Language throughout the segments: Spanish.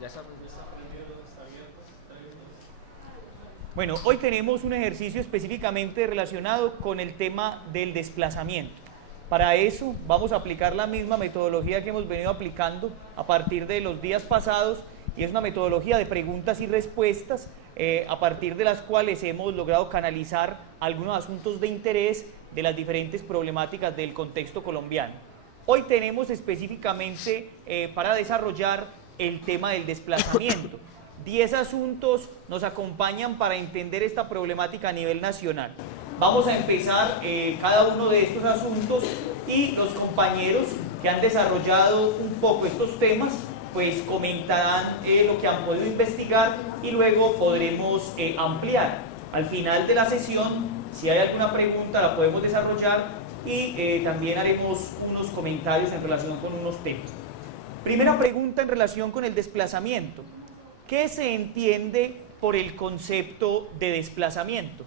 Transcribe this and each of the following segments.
Ya está. Bueno, hoy tenemos un ejercicio específicamente relacionado con el tema del desplazamiento. Para eso vamos a aplicar la misma metodología que hemos venido aplicando a partir de los días pasados, y es una metodología de preguntas y respuestas a partir de las cuales hemos logrado canalizar algunos asuntos de interés de las diferentes problemáticas del contexto colombiano. Hoy tenemos específicamente para desarrollar el tema del desplazamiento. 10 asuntos nos acompañan para entender esta problemática a nivel nacional. Vamos a empezar cada uno de estos asuntos, y los compañeros que han desarrollado un poco estos temas pues comentarán lo que han podido investigar, y luego podremos ampliar. Al final de la sesión, si hay alguna pregunta, la podemos desarrollar, y también haremos unos comentarios en relación con unos temas. Primera pregunta en relación con el desplazamiento. ¿Qué se entiende por el concepto de desplazamiento?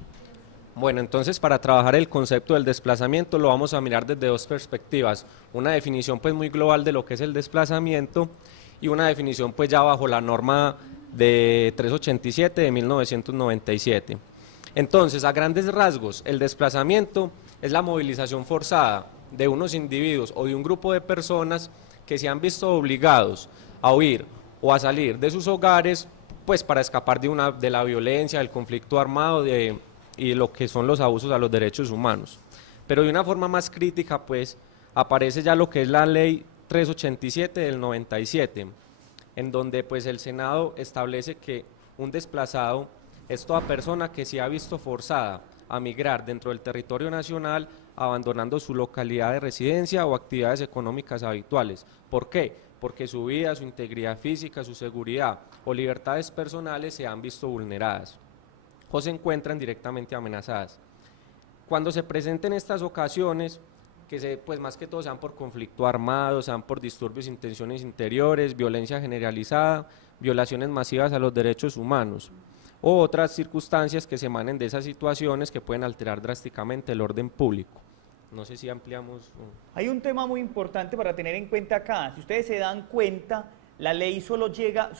Bueno, entonces para trabajar el concepto del desplazamiento lo vamos a mirar desde dos perspectivas. Una definición pues muy global de lo que es el desplazamiento, y una definición pues ya bajo la norma de 387 de 1997. Entonces, a grandes rasgos, el desplazamiento es la movilización forzada de unos individuos o de un grupo de personas que se han visto obligados a huir o a salir de sus hogares pues para escapar de la violencia, del conflicto armado y lo que son los abusos a los derechos humanos. Pero de una forma más crítica pues aparece ya lo que es la ley 387 del 97, en donde pues el Senado establece que un desplazado es toda persona que se ha visto forzada a migrar dentro del territorio nacional, abandonando su localidad de residencia o actividades económicas habituales. ¿Por qué? Porque su vida, su integridad física, su seguridad o libertades personales se han visto vulneradas o se encuentran directamente amenazadas. Cuando se presenten estas ocasiones, que pues más que todo sean por conflicto armado, sean por disturbios, intenciones interiores, violencia generalizada, violaciones masivas a los derechos humanos, o otras circunstancias que se emanen de esas situaciones que pueden alterar drásticamente el orden público. No sé si ampliamos. Hay un tema muy importante para tener en cuenta acá. Si ustedes se dan cuenta, la ley solo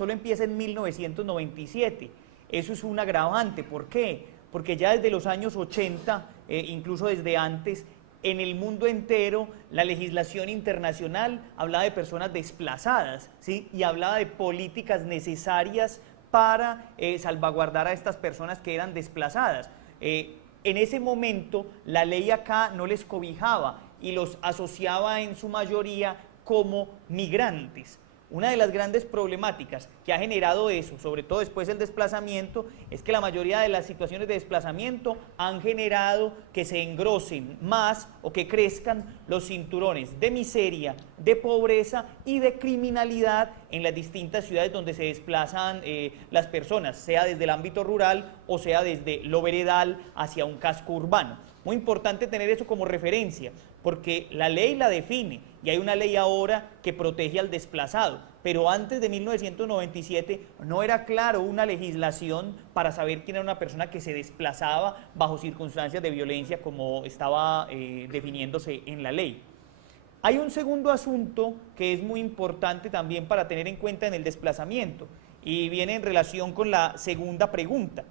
empieza en 1997. Eso es un agravante. ¿Por qué? Porque ya desde los años 80, incluso desde antes, en el mundo entero, la legislación internacional hablaba de personas desplazadas, ¿sí? Y hablaba de políticas necesarias para salvaguardar a estas personas que eran desplazadas. En ese momento, la ley acá no les cobijaba y los asociaba en su mayoría como migrantes. Una de las grandes problemáticas que ha generado eso, sobre todo después del desplazamiento, es que la mayoría de las situaciones de desplazamiento han generado que se engrosen más o que crezcan los cinturones de miseria, de pobreza y de criminalidad en las distintas ciudades donde se desplazan las personas, sea desde el ámbito rural o sea desde lo veredal hacia un casco urbano. Muy importante tener eso como referencia, porque la ley la define y hay una ley ahora que protege al desplazado, pero antes de 1997 no era claro una legislación para saber quién era una persona que se desplazaba bajo circunstancias de violencia como estaba definiéndose en la ley. Hay un segundo asunto que es muy importante también para tener en cuenta en el desplazamiento, y viene en relación con la segunda pregunta.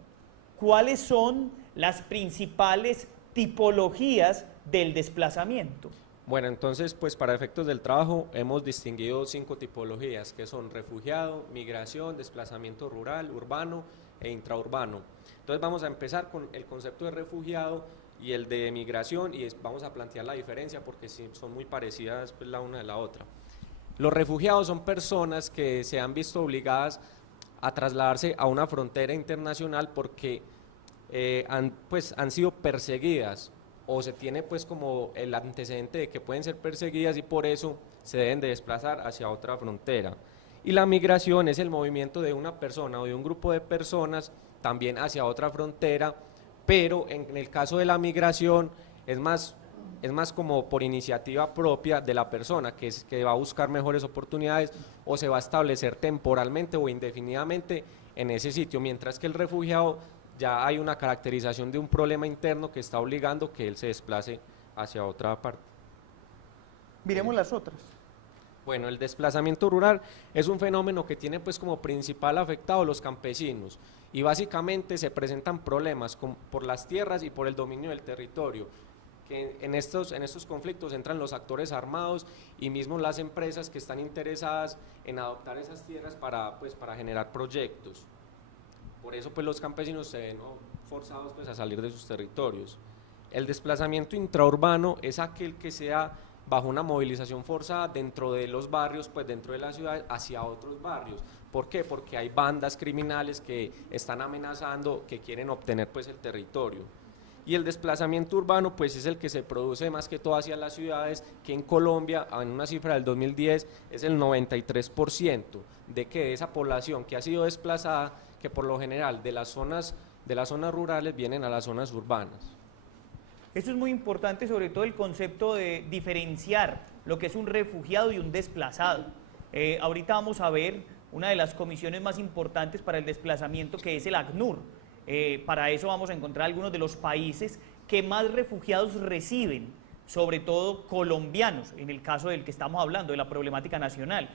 ¿Cuáles son las principales tipologías del desplazamiento? Bueno, entonces, pues para efectos del trabajo hemos distinguido 5 tipologías, que son refugiado, migración, desplazamiento rural, urbano e intraurbano. Entonces vamos a empezar con el concepto de refugiado y el de migración, y vamos a plantear la diferencia porque sí, son muy parecidas pues, la una de la otra. Los refugiados son personas que se han visto obligadas a trasladarse a una frontera internacional porque han sido perseguidas, o se tiene pues como el antecedente de que pueden ser perseguidas y por eso se deben de desplazar hacia otra frontera. Y la migración es el movimiento de una persona o de un grupo de personas también hacia otra frontera, pero en el caso de la migración es más como por iniciativa propia de la persona que va a buscar mejores oportunidades o se va a establecer temporalmente o indefinidamente en ese sitio, mientras que el refugiado ya hay una caracterización de un problema interno que está obligando que él se desplace hacia otra parte. Miremos las otras. Bueno, el desplazamiento rural es un fenómeno que tiene pues como principal afectado a los campesinos y básicamente se presentan problemas por las tierras y por el dominio del territorio, que en estos conflictos entran los actores armados y mismo las empresas que están interesadas en adoptar esas tierras para generar proyectos. Por eso pues los campesinos se ven forzados pues a salir de sus territorios. El desplazamiento intraurbano es aquel que sea bajo una movilización forzada dentro de los barrios, pues dentro de la ciudad hacia otros barrios. ¿Por qué? Porque hay bandas criminales que están amenazando, que quieren obtener pues el territorio. Y el desplazamiento urbano pues es el que se produce más que todo hacia las ciudades, que en Colombia, en una cifra del 2010, es el 93% de esa población que ha sido desplazada, que por lo general de las zonas rurales vienen a las zonas urbanas. Esto es muy importante, sobre todo el concepto de diferenciar lo que es un refugiado y un desplazado. Ahorita vamos a ver una de las comisiones más importantes para el desplazamiento, que es el ACNUR. Para eso vamos a encontrar algunos de los países que más refugiados reciben, sobre todo colombianos, en el caso del que estamos hablando, de la problemática nacional.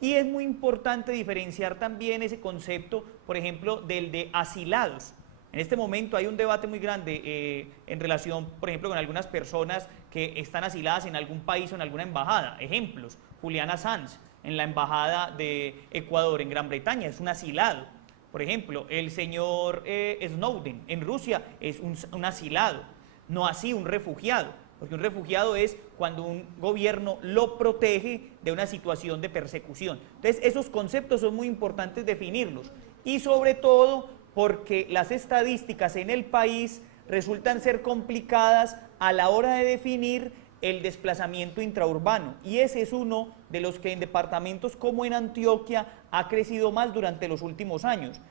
Y es muy importante diferenciar también ese concepto, por ejemplo, del de asilados. En este momento hay un debate muy grande en relación, por ejemplo, con algunas personas que están asiladas en algún país o en alguna embajada. Ejemplos, Julian Assange en la embajada de Ecuador en Gran Bretaña es un asilado. Por ejemplo, el señor Snowden en Rusia es un asilado, no así un refugiado, porque un refugiado es cuando un gobierno lo protege de una situación de persecución. Entonces, esos conceptos son muy importantes definirlos y sobre todo porque las estadísticas en el país resultan ser complicadas a la hora de definir el desplazamiento intraurbano, y ese es uno de los que en departamentos como en Antioquia ha crecido más durante los últimos años.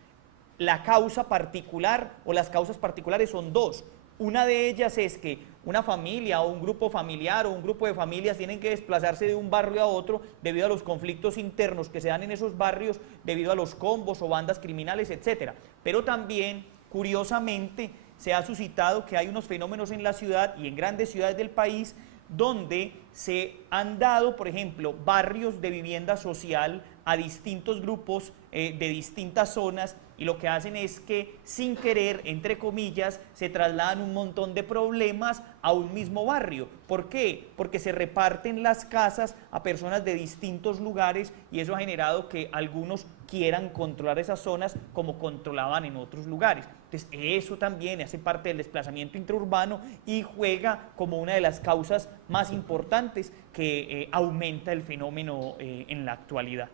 La causa particular o las causas particulares son dos. Una de ellas es que una familia o un grupo familiar o un grupo de familias tienen que desplazarse de un barrio a otro debido a los conflictos internos que se dan en esos barrios, debido a los combos o bandas criminales, etcétera. Pero también, curiosamente, se ha suscitado que hay unos fenómenos en la ciudad y en grandes ciudades del país donde se han dado, por ejemplo, barrios de vivienda social a distintos grupos de distintas zonas, y lo que hacen es que sin querer, entre comillas, se trasladan un montón de problemas a un mismo barrio. ¿Por qué? Porque se reparten las casas a personas de distintos lugares y eso ha generado que algunos quieran controlar esas zonas como controlaban en otros lugares. Entonces eso también hace parte del desplazamiento intraurbano y juega como una de las causas más importantes que aumenta el fenómeno en la actualidad.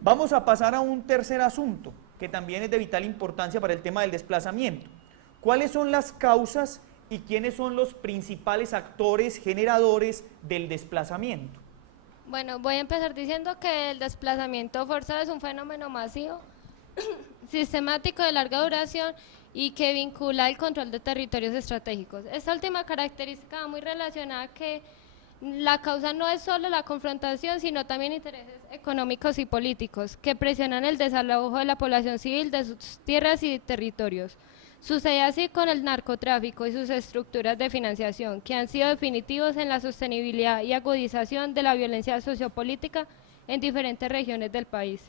Vamos a pasar a un tercer asunto que también es de vital importancia para el tema del desplazamiento. ¿Cuáles son las causas y quiénes son los principales actores generadores del desplazamiento? Bueno, voy a empezar diciendo que el desplazamiento forzado es un fenómeno masivo, sistemático de larga duración y que vincula el control de territorios estratégicos. Esta última característica va muy relacionada a que la causa no es solo la confrontación, sino también intereses económicos y políticos que presionan el desalojo de la población civil de sus tierras y territorios. Sucede así con el narcotráfico y sus estructuras de financiación, que han sido definitivos en la sostenibilidad y agudización de la violencia sociopolítica en diferentes regiones del país.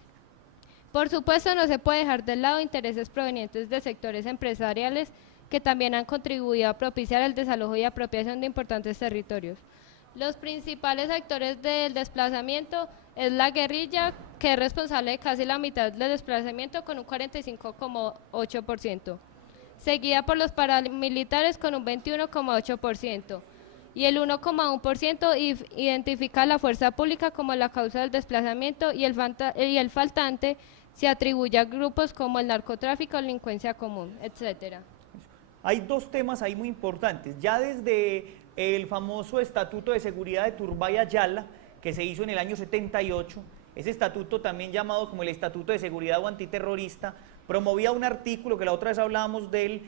Por supuesto, no se puede dejar de lado intereses provenientes de sectores empresariales que también han contribuido a propiciar el desalojo y apropiación de importantes territorios. Los principales actores del desplazamiento es la guerrilla, que es responsable de casi la mitad del desplazamiento con un 45,8%, seguida por los paramilitares con un 21,8%, y el 1,1% identifica a la fuerza pública como la causa del desplazamiento y el faltante se atribuye a grupos como el narcotráfico, delincuencia común, etcétera. Hay dos temas ahí muy importantes. Ya desde el famoso Estatuto de Seguridad de Turbay Ayala, que se hizo en el año 78, ese estatuto, también llamado como el Estatuto de Seguridad o Antiterrorista, promovía un artículo que la otra vez hablábamos de él,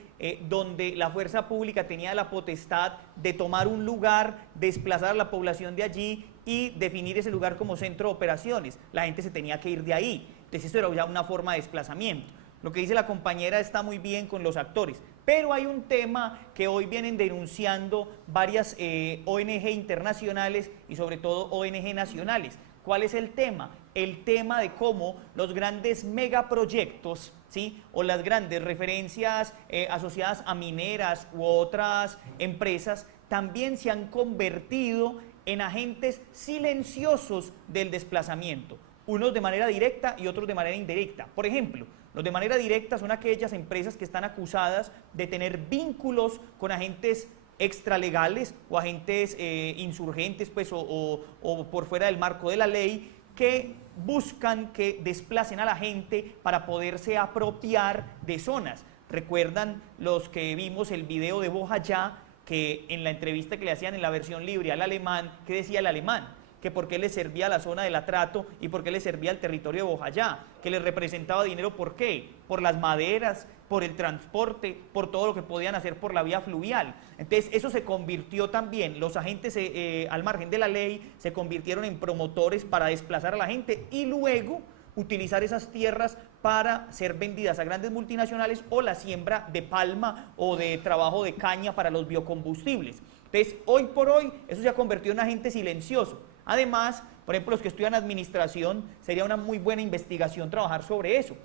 donde la fuerza pública tenía la potestad de tomar un lugar, desplazar a la población de allí y definir ese lugar como centro de operaciones. La gente se tenía que ir de ahí. Entonces eso era ya una forma de desplazamiento. Lo que dice la compañera está muy bien con los actores, Pero hay un tema que hoy vienen denunciando varias ONG internacionales y sobre todo ONG nacionales. ¿Cuál es el tema? El tema de cómo los grandes megaproyectos, ¿sí?, o las grandes referencias asociadas a mineras u otras empresas también se han convertido en agentes silenciosos del desplazamiento, unos de manera directa y otros de manera indirecta. Por ejemplo, los de manera directa son aquellas empresas que están acusadas de tener vínculos con agentes extralegales o agentes insurgentes, pues, o por fuera del marco de la ley, que buscan que desplacen a la gente para poderse apropiar de zonas. ¿Recuerdan los que vimos el video de Bojayá, que en la entrevista que le hacían en la versión libre al alemán, ¿qué decía el alemán? Que por qué le servía la zona del atrato y por qué le servía el territorio de Bojayá, que le representaba dinero, ¿por qué? Por las maderas, por el transporte, por todo lo que podían hacer por la vía fluvial. Entonces eso se convirtió también, los agentes al margen de la ley se convirtieron en promotores para desplazar a la gente y luego utilizar esas tierras para ser vendidas a grandes multinacionales o la siembra de palma o de trabajo de caña para los biocombustibles. Entonces, hoy por hoy, eso se ha convertido en un agente silencioso. Además, por ejemplo, los que estudian administración, sería una muy buena investigación trabajar sobre eso.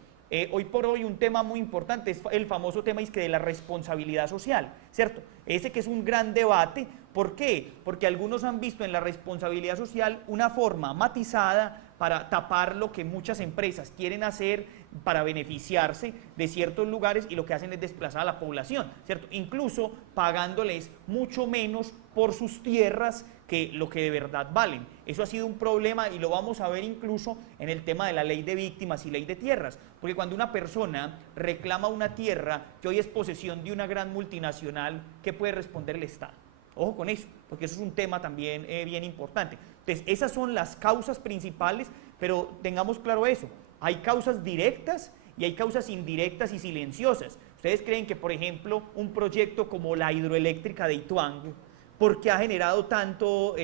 Hoy por hoy un tema muy importante es el famoso tema de la responsabilidad social, ¿cierto? Ese que es un gran debate. ¿Por qué? Porque algunos han visto en la responsabilidad social una forma matizada para tapar lo que muchas empresas quieren hacer para beneficiarse de ciertos lugares y lo que hacen es desplazar a la población, ¿cierto? Incluso pagándoles mucho menos por sus tierras que lo que de verdad valen. Eso ha sido un problema y lo vamos a ver incluso en el tema de la ley de víctimas y ley de tierras, porque cuando una persona reclama una tierra que hoy es posesión de una gran multinacional, ¿qué puede responder el Estado? Ojo con eso, porque eso es un tema también bien importante. Entonces, esas son las causas principales, pero tengamos claro eso, hay causas directas y hay causas indirectas y silenciosas. ¿Ustedes creen que, por ejemplo, un proyecto como la hidroeléctrica de Ituango, ¿por qué ha generado tanto,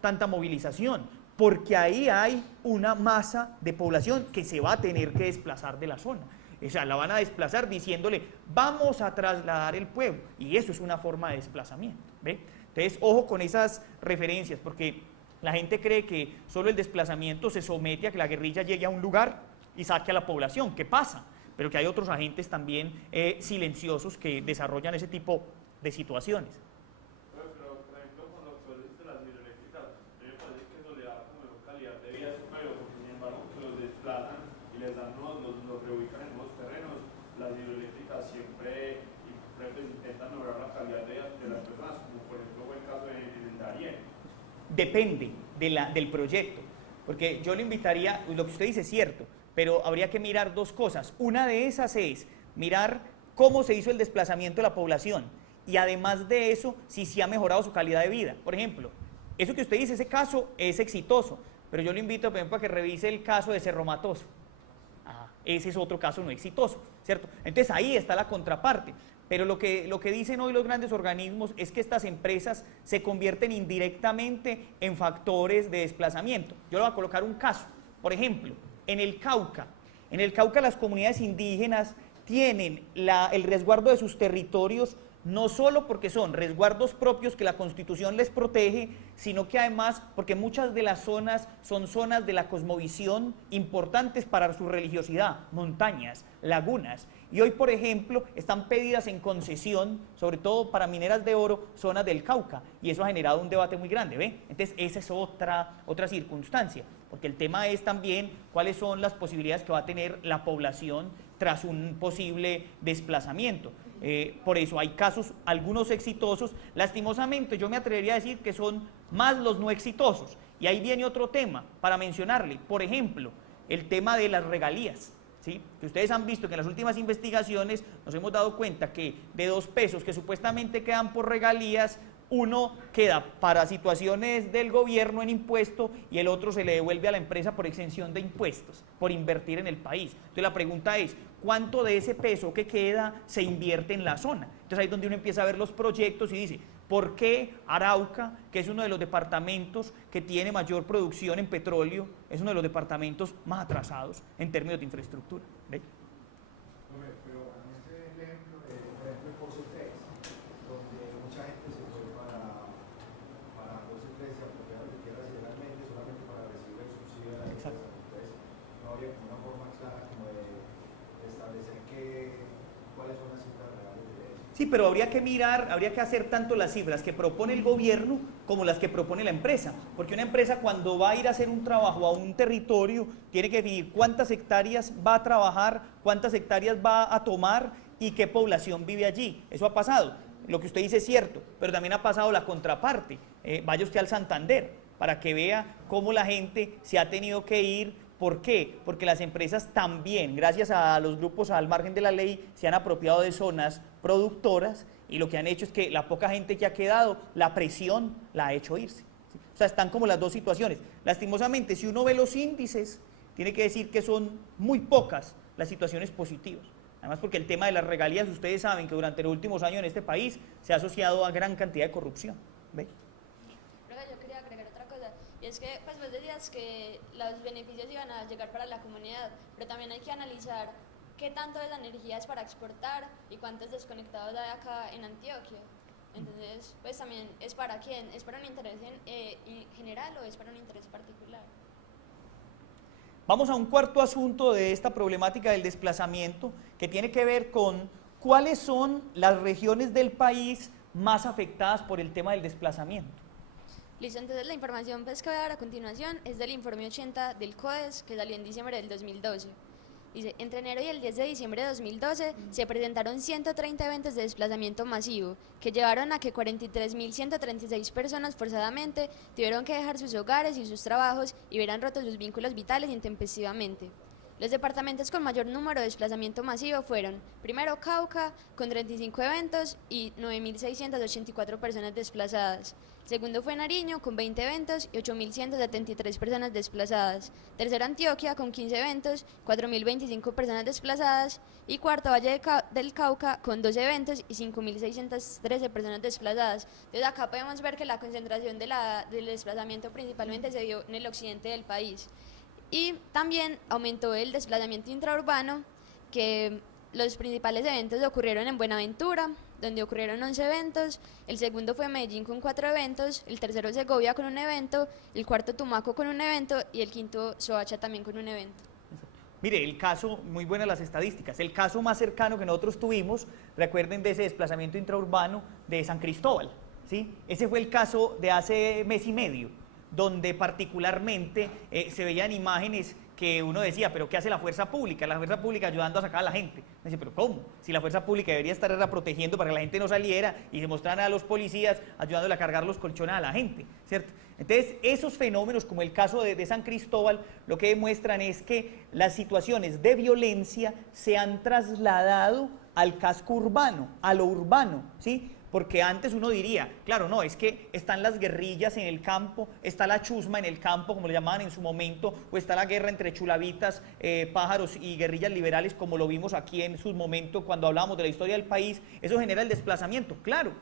tanta movilización? Porque ahí hay una masa de población que se va a tener que desplazar de la zona. O sea, la van a desplazar diciéndole, vamos a trasladar el pueblo. Y eso es una forma de desplazamiento, ¿ve? Entonces, ojo con esas referencias, porque la gente cree que solo el desplazamiento se somete a que la guerrilla llegue a un lugar y saque a la población. ¿Qué pasa? Pero que hay otros agentes también silenciosos que desarrollan ese tipo de situaciones. Pero, por ejemplo, con los procesos de las hidroeléctricas, a mí me parece que eso le da como mejor calidad de vida a ese pueblo, porque sin embargo que los desplazan y les dan los reubican en nuevos terrenos, las hidroeléctricas siempre intentan mejorar la calidad de vida de las personas, como por ejemplo fue el caso en el Darién. Depende del proyecto, porque yo le invitaría, lo que usted dice es cierto, pero habría que mirar dos cosas. Una de esas es mirar cómo se hizo el desplazamiento de la población y además de eso, si se ha mejorado su calidad de vida. Por ejemplo, eso que usted dice, ese caso es exitoso, pero yo le invito, por ejemplo, a que revise el caso de Cerro Matoso. Ese es otro caso no exitoso, ¿cierto? Entonces ahí está la contraparte. Pero lo que dicen hoy los grandes organismos es que estas empresas se convierten indirectamente en factores de desplazamiento. Yo le voy a colocar un caso. Por ejemplo, en el Cauca las comunidades indígenas tienen el resguardo de sus territorios no solo porque son resguardos propios que la Constitución les protege, sino que además porque muchas de las zonas son zonas de la cosmovisión importantes para su religiosidad, montañas, lagunas. Y hoy, por ejemplo, están pedidas en concesión, sobre todo para mineras de oro, zonas del Cauca, y eso ha generado un debate muy grande, ¿ve? Entonces, esa es otra circunstancia, porque el tema es también cuáles son las posibilidades que va a tener la población tras un posible desplazamiento. Por eso hay casos, algunos exitosos, lastimosamente yo me atrevería a decir que son más los no exitosos. Y ahí viene otro tema para mencionarle, por ejemplo, el tema de las regalías. ¿Sí? Que ustedes han visto que en las últimas investigaciones nos hemos dado cuenta que de 2 pesos que supuestamente quedan por regalías, uno queda para situaciones del gobierno en impuesto y el otro se le devuelve a la empresa por exención de impuestos, por invertir en el país. Entonces la pregunta es, ¿cuánto de ese peso que queda se invierte en la zona? Entonces ahí es donde uno empieza a ver los proyectos y dice, ¿por qué Arauca, que es uno de los departamentos que tiene mayor producción en petróleo, es uno de los departamentos más atrasados en términos de infraestructura? ¿Ve? Pero en ese ejemplo clara como de establecer cuáles son las cifras reales de eso. Sí, pero habría que mirar, habría que hacer tanto las cifras que propone el gobierno como las que propone la empresa, porque una empresa cuando va a ir a hacer un trabajo a un territorio tiene que definir cuántas hectáreas va a trabajar, cuántas hectáreas va a tomar y qué población vive allí. Eso ha pasado. Lo que usted dice es cierto, pero también ha pasado la contraparte. Vaya usted al Santander para que vea cómo la gente se ha tenido que ir. ¿Por qué? Porque las empresas también, gracias a los grupos al margen de la ley, se han apropiado de zonas productoras y lo que han hecho es que la poca gente que ha quedado, la presión la ha hecho irse. ¿Sí? O sea, están como las dos situaciones. Lastimosamente, si uno ve los índices, tiene que decir que son muy pocas las situaciones positivas. Además porque el tema de las regalías, ustedes saben que durante los últimos años en este país se ha asociado a gran cantidad de corrupción. ¿Ve? Yo quería agregar otra cosa, y es que pues vos decías que los beneficios iban a llegar para la comunidad, pero también hay que analizar qué tanto de la energía es para exportar y cuántos desconectados hay acá en Antioquia. Entonces, pues también es para quién, es para un interés general o es para un interés particular. Vamos a un cuarto asunto de esta problemática del desplazamiento que tiene que ver con cuáles son las regiones del país más afectadas por el tema del desplazamiento. Listo, entonces la información pues, que voy a dar a continuación es del informe 80 del CODES que salió en diciembre del 2012. Dice, entre enero y el 10 de diciembre de 2012 se presentaron 130 eventos de desplazamiento masivo que llevaron a que 43.136 personas forzadamente tuvieron que dejar sus hogares y sus trabajos y vieran rotos sus vínculos vitales intempestivamente. Los departamentos con mayor número de desplazamiento masivo fueron, primero Cauca, con 35 eventos y 9.684 personas desplazadas. Segundo fue Nariño, con 20 eventos y 8.173 personas desplazadas. Tercero Antioquia, con 15 eventos, 4.025 personas desplazadas. Y cuarto Valle del Cauca, con 12 eventos y 5.613 personas desplazadas. Entonces acá podemos ver que la concentración del desplazamiento principalmente se dio en el occidente del país. Y también aumentó el desplazamiento intraurbano, que los principales eventos ocurrieron en Buenaventura, donde ocurrieron 11 eventos, el segundo fue Medellín con 4 eventos, el tercero Segovia con un evento, el cuarto Tumaco con un evento y el quinto Soacha también con un evento. Mire, el caso, muy buenas las estadísticas, el caso más cercano que nosotros tuvimos, recuerden de ese desplazamiento intraurbano de San Cristóbal, ¿sí? Ese fue el caso de hace mes y medio, donde particularmente se veían imágenes que uno decía, pero ¿qué hace la fuerza pública? La fuerza pública ayudando a sacar a la gente. Me dice, pero ¿cómo? Si la fuerza pública debería estar protegiendo para que la gente no saliera y se mostraran a los policías ayudándole a cargar los colchones a la gente, ¿cierto? Entonces, esos fenómenos, como el caso de San Cristóbal, lo que demuestran es que las situaciones de violencia se han trasladado al casco urbano, a lo urbano, ¿sí? Porque antes uno diría, claro, no, es que están las guerrillas en el campo, está la chusma en el campo, como le llamaban en su momento, o está la guerra entre chulavitas, pájaros y guerrillas liberales, como lo vimos aquí en su momento cuando hablábamos de la historia del país. Eso genera el desplazamiento, claro.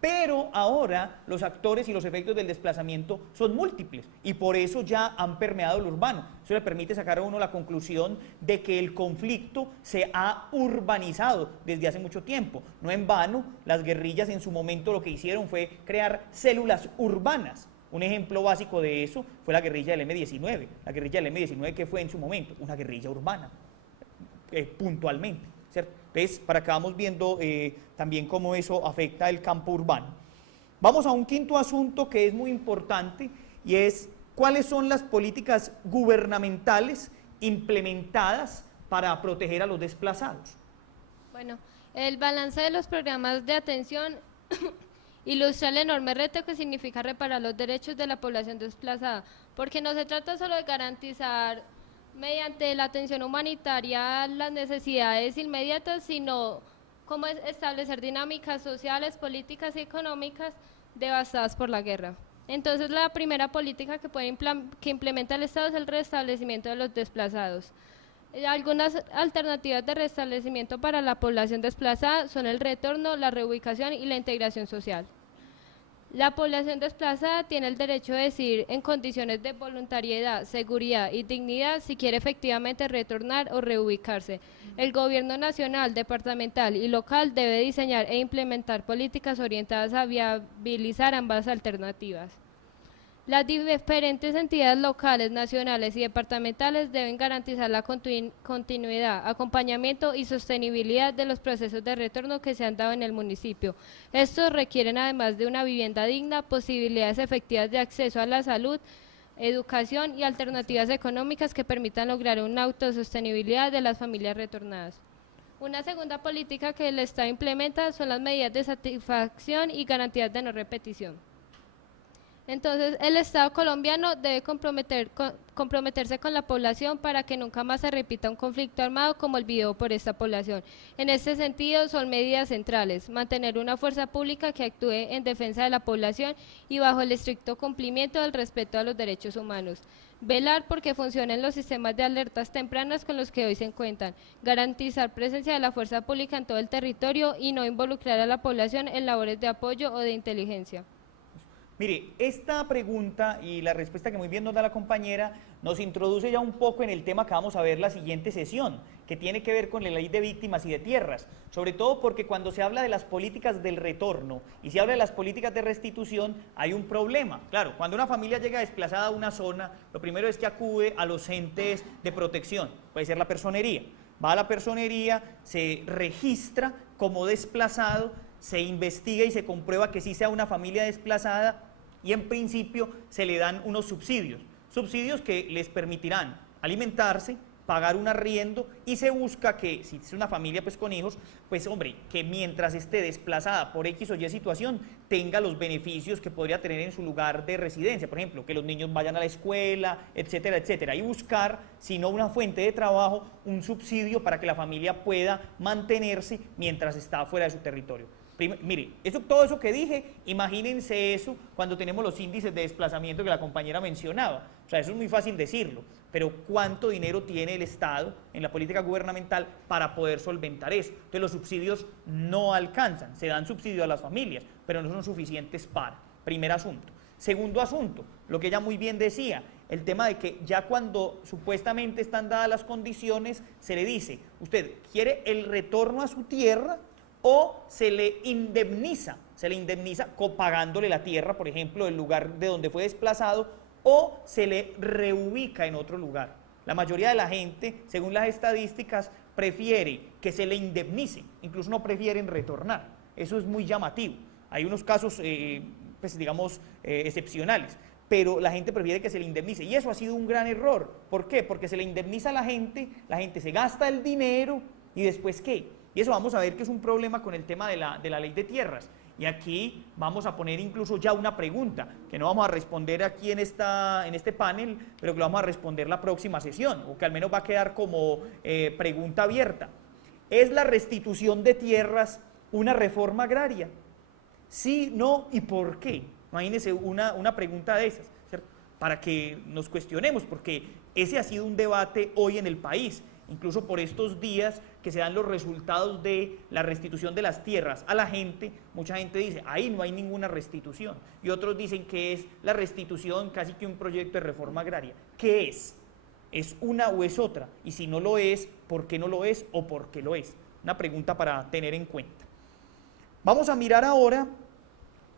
Pero ahora los actores y los efectos del desplazamiento son múltiples y por eso ya han permeado lo urbano. Eso le permite sacar a uno la conclusión de que el conflicto se ha urbanizado desde hace mucho tiempo. No en vano, las guerrillas en su momento lo que hicieron fue crear células urbanas. Un ejemplo básico de eso fue la guerrilla del M-19. La guerrilla del M-19, ¿qué fue en su momento? Una guerrilla urbana, puntualmente, ¿cierto? Entonces, para que vamos viendo también cómo eso afecta el campo urbano. Vamos a un quinto asunto que es muy importante y es cuáles son las políticas gubernamentales implementadas para proteger a los desplazados. Bueno, el balance de los programas de atención ilustra el enorme reto que significa reparar los derechos de la población desplazada, porque no se trata solo de garantizar mediante la atención humanitaria las necesidades inmediatas, sino cómo establecer dinámicas sociales, políticas y económicas devastadas por la guerra. Entonces, la primera política que implementa el Estado es el restablecimiento de los desplazados. Algunas alternativas de restablecimiento para la población desplazada son el retorno, la reubicación y la integración social. La población desplazada tiene el derecho de decidir en condiciones de voluntariedad, seguridad y dignidad si quiere efectivamente retornar o reubicarse. El gobierno nacional, departamental y local debe diseñar e implementar políticas orientadas a viabilizar ambas alternativas. Las diferentes entidades locales, nacionales y departamentales deben garantizar la continuidad, acompañamiento y sostenibilidad de los procesos de retorno que se han dado en el municipio. Estos requieren, además de una vivienda digna, posibilidades efectivas de acceso a la salud, educación y alternativas económicas que permitan lograr una autosostenibilidad de las familias retornadas. Una segunda política que el Estado implementa son las medidas de satisfacción y garantías de no repetición. Entonces, el Estado colombiano debe comprometerse con la población para que nunca más se repita un conflicto armado como el vivido por esta población. En este sentido, son medidas centrales: mantener una fuerza pública que actúe en defensa de la población y bajo el estricto cumplimiento del respeto a los derechos humanos. Velar porque funcionen los sistemas de alertas tempranas con los que hoy se cuentan. Garantizar presencia de la fuerza pública en todo el territorio y no involucrar a la población en labores de apoyo o de inteligencia. Mire, esta pregunta y la respuesta que muy bien nos da la compañera nos introduce ya un poco en el tema que vamos a ver la siguiente sesión, que tiene que ver con la ley de víctimas y de tierras, sobre todo porque cuando se habla de las políticas del retorno y se habla de las políticas de restitución, hay un problema. Claro, cuando una familia llega desplazada a una zona, lo primero es que acude a los entes de protección, puede ser la personería. Va a la personería, se registra como desplazado, se investiga y se comprueba que sí sea una familia desplazada y en principio se le dan unos subsidios que les permitirán alimentarse, pagar un arriendo y se busca que, si es una familia pues con hijos, pues hombre, que mientras esté desplazada por X o Y situación, tenga los beneficios que podría tener en su lugar de residencia, por ejemplo, que los niños vayan a la escuela, etcétera, etcétera, y buscar, si no una fuente de trabajo, un subsidio para que la familia pueda mantenerse mientras está fuera de su territorio. Mire, todo eso que dije, imagínense eso cuando tenemos los índices de desplazamiento que la compañera mencionaba. O sea, eso es muy fácil decirlo, pero ¿cuánto dinero tiene el Estado en la política gubernamental para poder solventar eso? Entonces los subsidios no alcanzan, se dan subsidios a las familias, pero no son suficientes para. Primer asunto. Segundo asunto, lo que ella muy bien decía, el tema de que ya cuando supuestamente están dadas las condiciones, se le dice, usted quiere el retorno a su tierra, o se le indemniza pagándole la tierra, por ejemplo, del lugar de donde fue desplazado, o se le reubica en otro lugar. La mayoría de la gente, según las estadísticas, prefiere que se le indemnice, incluso no prefieren retornar. Eso es muy llamativo. Hay unos casos, pues digamos, excepcionales, pero la gente prefiere que se le indemnice, y eso ha sido un gran error. ¿Por qué? Porque se le indemniza a la gente se gasta el dinero, y después ¿qué? Y eso vamos a ver que es un problema con el tema de la ley de tierras. Y aquí vamos a poner incluso ya una pregunta, que no vamos a responder aquí en este panel, pero que lo vamos a responder la próxima sesión, o que al menos va a quedar como pregunta abierta. ¿Es la restitución de tierras una reforma agraria? Sí, no, ¿y por qué? Imagínense una pregunta de esas, ¿cierto? Para que nos cuestionemos, porque ese ha sido un debate hoy en el país. Incluso por estos días que se dan los resultados de la restitución de las tierras a la gente, mucha gente dice, ahí no hay ninguna restitución, y otros dicen que es la restitución casi que un proyecto de reforma agraria. ¿Qué es? ¿Es una o es otra? Y si no lo es, ¿por qué no lo es o por qué lo es? Una pregunta para tener en cuenta. Vamos a mirar ahora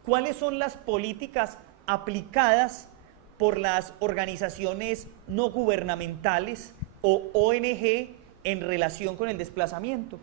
cuáles son las políticas aplicadas por las organizaciones no gubernamentales o ONG en relación con el desplazamiento.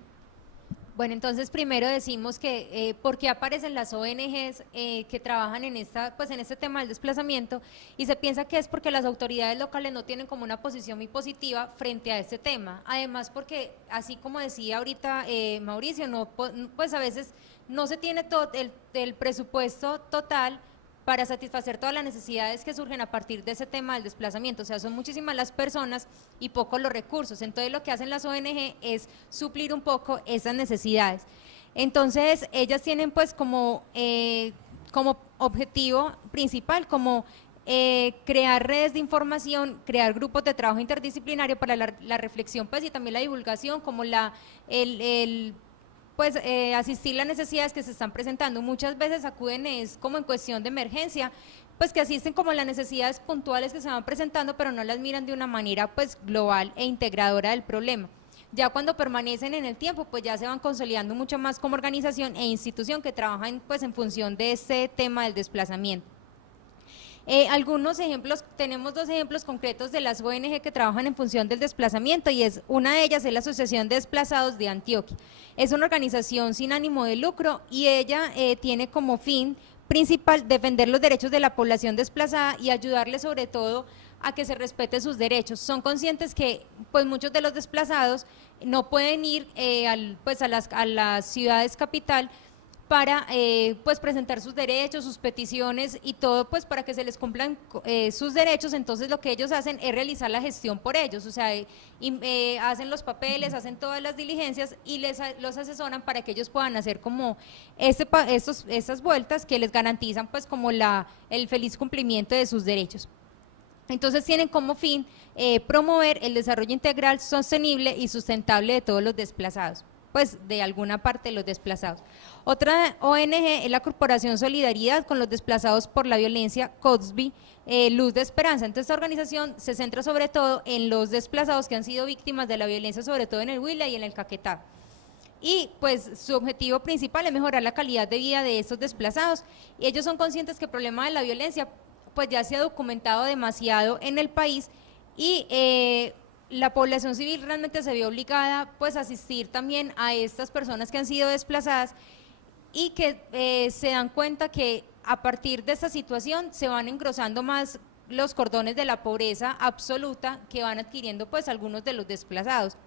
Bueno, entonces primero decimos que ¿por qué aparecen las ONGs que trabajan en este tema del desplazamiento? Y se piensa que es porque las autoridades locales no tienen como una posición muy positiva frente a este tema. Además porque, así como decía ahorita Mauricio, pues a veces no se tiene todo el presupuesto total para satisfacer todas las necesidades que surgen a partir de ese tema del desplazamiento. O sea, son muchísimas las personas y pocos los recursos. Entonces, lo que hacen las ONG es suplir un poco esas necesidades. Entonces, ellas tienen pues como objetivo principal, como crear redes de información, crear grupos de trabajo interdisciplinario para la reflexión pues y también la divulgación, como asistir las necesidades que se están presentando. Muchas veces acuden es como en cuestión de emergencia, pues que asisten como las necesidades puntuales que se van presentando, pero no las miran de una manera pues global e integradora del problema. Ya cuando permanecen en el tiempo, pues ya se van consolidando mucho más como organización e institución que trabajan pues en función de este tema del desplazamiento. Algunos ejemplos, tenemos 2 ejemplos concretos de las ONG que trabajan en función del desplazamiento y una de ellas es la Asociación de Desplazados de Antioquia. Es una organización sin ánimo de lucro y ella tiene como fin principal defender los derechos de la población desplazada y ayudarle sobre todo a que se respete sus derechos. Son conscientes que pues muchos de los desplazados no pueden ir a las ciudades capital para pues presentar sus derechos, sus peticiones y todo pues para que se les cumplan sus derechos. Entonces lo que ellos hacen es realizar la gestión por ellos, o sea, hacen los papeles, hacen todas las diligencias y los asesoran para que ellos puedan hacer como estas vueltas que les garantizan pues como el feliz cumplimiento de sus derechos. Entonces tienen como fin promover el desarrollo integral, sostenible y sustentable de todos los desplazados, pues de alguna parte de los desplazados. Otra ONG es la Corporación Solidaridad con los Desplazados por la Violencia, CODSBI, Luz de Esperanza. Entonces esta organización se centra sobre todo en los desplazados que han sido víctimas de la violencia, sobre todo en el Huila y en el Caquetá. Y pues su objetivo principal es mejorar la calidad de vida de estos desplazados. Y ellos son conscientes que el problema de la violencia pues ya se ha documentado demasiado en el país y la población civil realmente se vio obligada pues a asistir también a estas personas que han sido desplazadas y que se dan cuenta que a partir de esta situación se van engrosando más los cordones de la pobreza absoluta que van adquiriendo pues algunos de los desplazados.